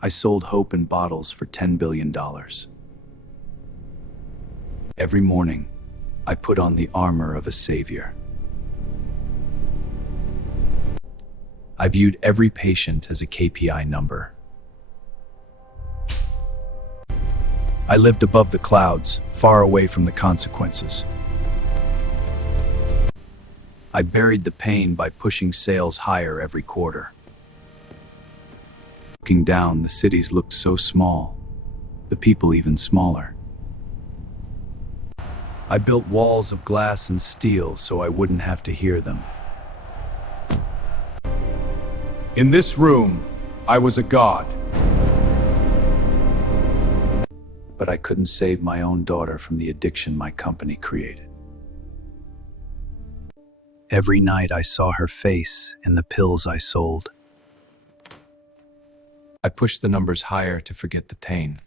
I sold hope in bottles for $10 billion. Every morning, I put on the armor of a savior. I viewed every patient as a KPI number. I lived above the clouds, far away from the consequences. I buried the pain by pushing sales higher every quarter. Looking down, the cities looked so small, the people even smaller. I built walls of glass and steel so I wouldn't have to hear them. In this room, I was a god. But I couldn't save my own daughter from the addiction my company created. Every night I saw her face in the pills I sold. I pushed the numbers higher to forget the pain.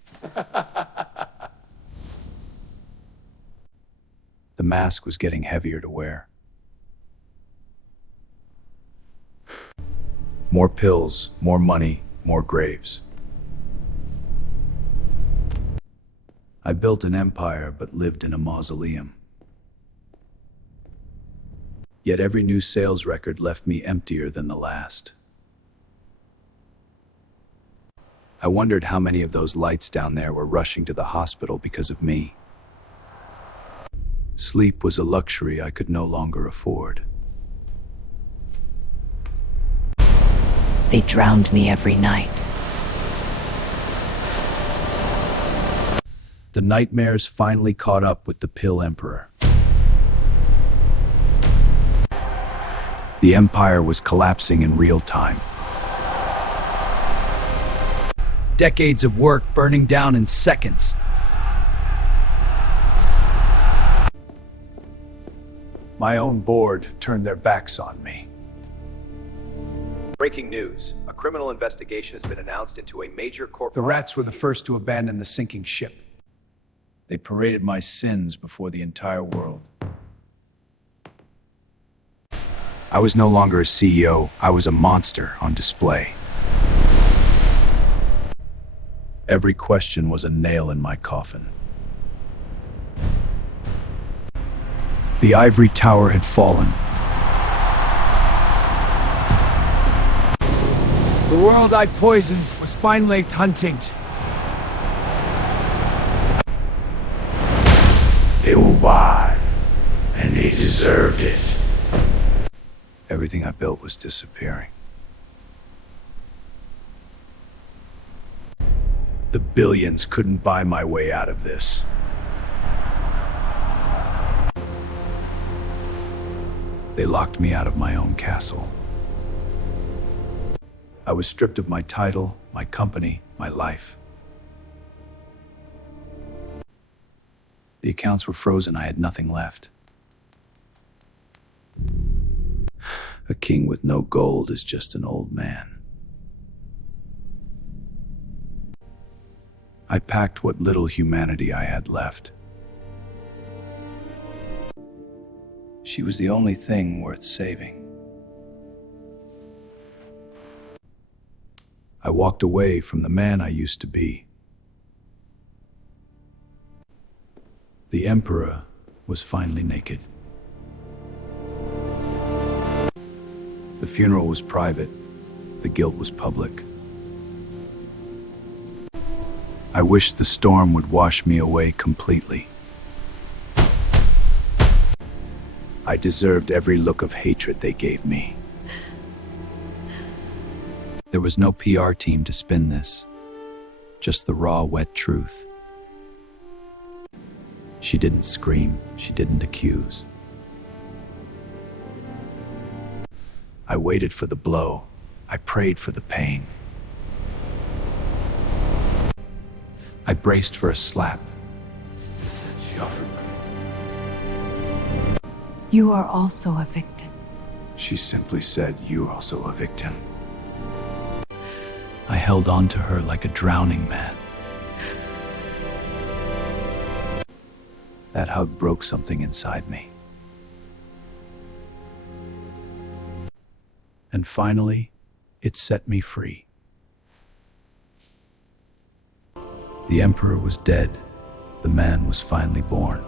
The mask was getting heavier to wear. More pills, more money, more graves. I built an empire but lived in a mausoleum. Yet every new sales record left me emptier than the last. I wondered how many of those lights down there were rushing to the hospital because of me. Sleep was a luxury I could no longer afford. They drowned me every night. The nightmares finally caught up with the pill emperor. The empire was collapsing in real time. Decades of work burning down in seconds. My own board turned their backs on me. Breaking news. A criminal investigation has been announced into a major corporate... The rats were the first to abandon the sinking ship. They paraded my sins before the entire world. I was no longer a CEO, I was a monster on display. Every question was a nail in my coffin. The ivory tower had fallen. The world I poisoned was finally hunting. They were wild, and they deserved it. Everything I built was disappearing. The billions couldn't buy my way out of this. They locked me out of my own castle. I was stripped of my title, my company, my life. The accounts were frozen, I had nothing left. A king with no gold is just an old man. I packed what little humanity I had left. She was the only thing worth saving. I walked away from the man I used to be. The emperor was finally naked. The funeral was private, the guilt was public. I wished the storm would wash me away completely. I deserved every look of hatred they gave me. There was no PR team to spin this, just the raw, wet truth. She didn't scream, she didn't accuse. I waited for the blow, I prayed for the pain. I braced for a slap. She offered me. You are also a victim. She simply said, "You're also a victim." I held on to her like a drowning man. That hug broke something inside me. And finally, it set me free. The emperor was dead. The man was finally born.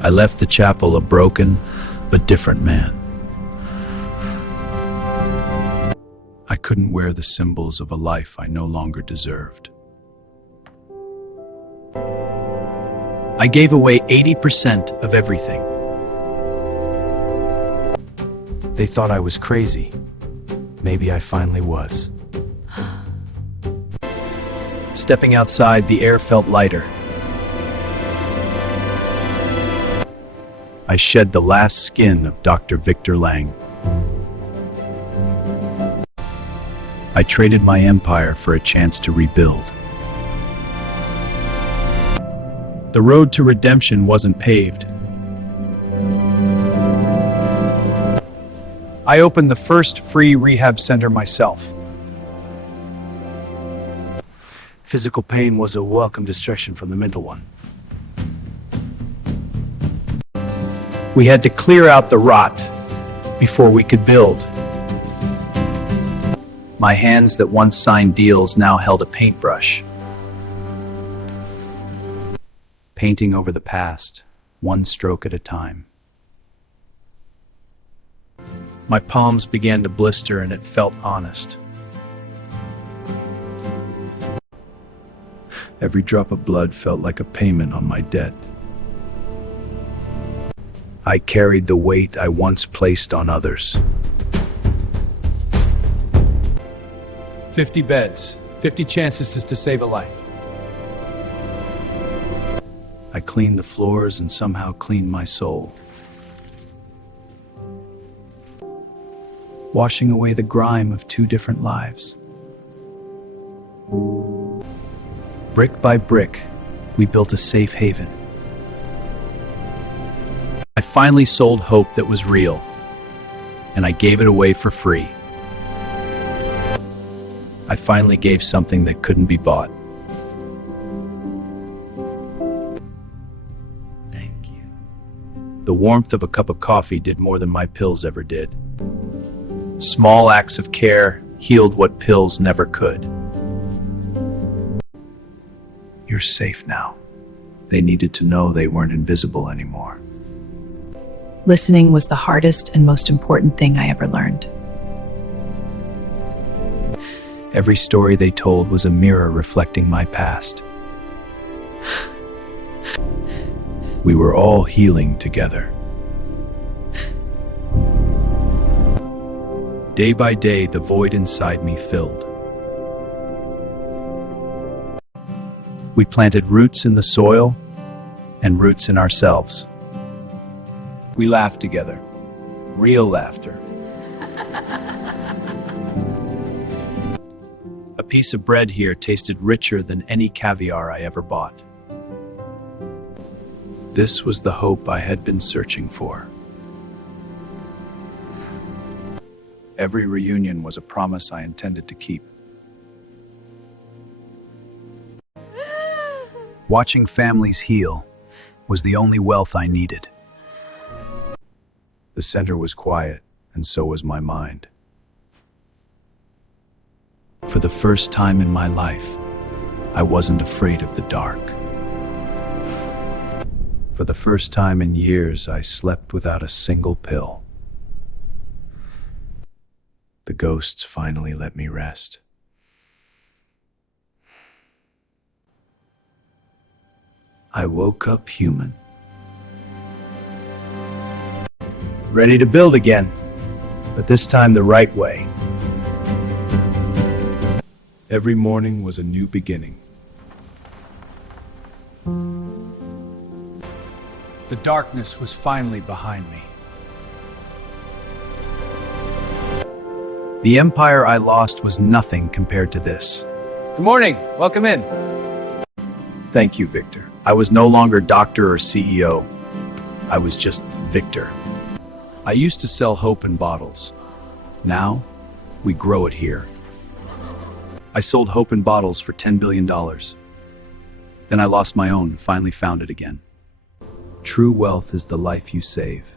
I left the chapel a broken but different man. I couldn't wear the symbols of a life I no longer deserved. I gave away 80% of everything. They thought I was crazy. Maybe I finally was. Stepping outside, the air felt lighter. I shed the last skin of Dr. Victor Lang. I traded my empire for a chance to rebuild. The road to redemption wasn't paved. I opened the first free rehab center myself. Physical pain was a welcome distraction from the mental one. We had to clear out the rot before we could build. My hands that once signed deals now held a paintbrush. Painting over the past, one stroke at a time. My palms began to blister and it felt honest. Every drop of blood felt like a payment on my debt. I carried the weight I once placed on others. 50 beds, 50 chances to save a life. I cleaned the floors and somehow cleaned my soul. Washing away the grime of two different lives. Brick by brick, we built a safe haven. I finally sold hope that was real, and I gave it away for free. I finally gave something that couldn't be bought. Thank you. The warmth of a cup of coffee did more than my pills ever did. Small acts of care healed what pills never could. You're safe now. They needed to know they weren't invisible anymore. Listening was the hardest and most important thing I ever learned. Every story they told was a mirror reflecting my past. We were all healing together. Day by day, the void inside me filled. We planted roots in the soil and roots in ourselves. We laughed together. Real laughter. A piece of bread here tasted richer than any caviar I ever bought. This was the hope I had been searching for. Every reunion was a promise I intended to keep. Watching families heal was the only wealth I needed. The center was quiet, and so was my mind. For the first time in my life, I wasn't afraid of the dark. For the first time in years, I slept without a single pill. The ghosts finally let me rest. I woke up human. Ready to build again, but this time the right way. Every morning was a new beginning. The darkness was finally behind me. The empire I lost was nothing compared to this. Good morning. Welcome in. Thank you, Victor. I was no longer doctor or CEO. I was just Victor. I used to sell hope in bottles. Now, we grow it here. I sold hope in bottles for $10 billion. Then I lost my own and finally found it again. True wealth is the life you save.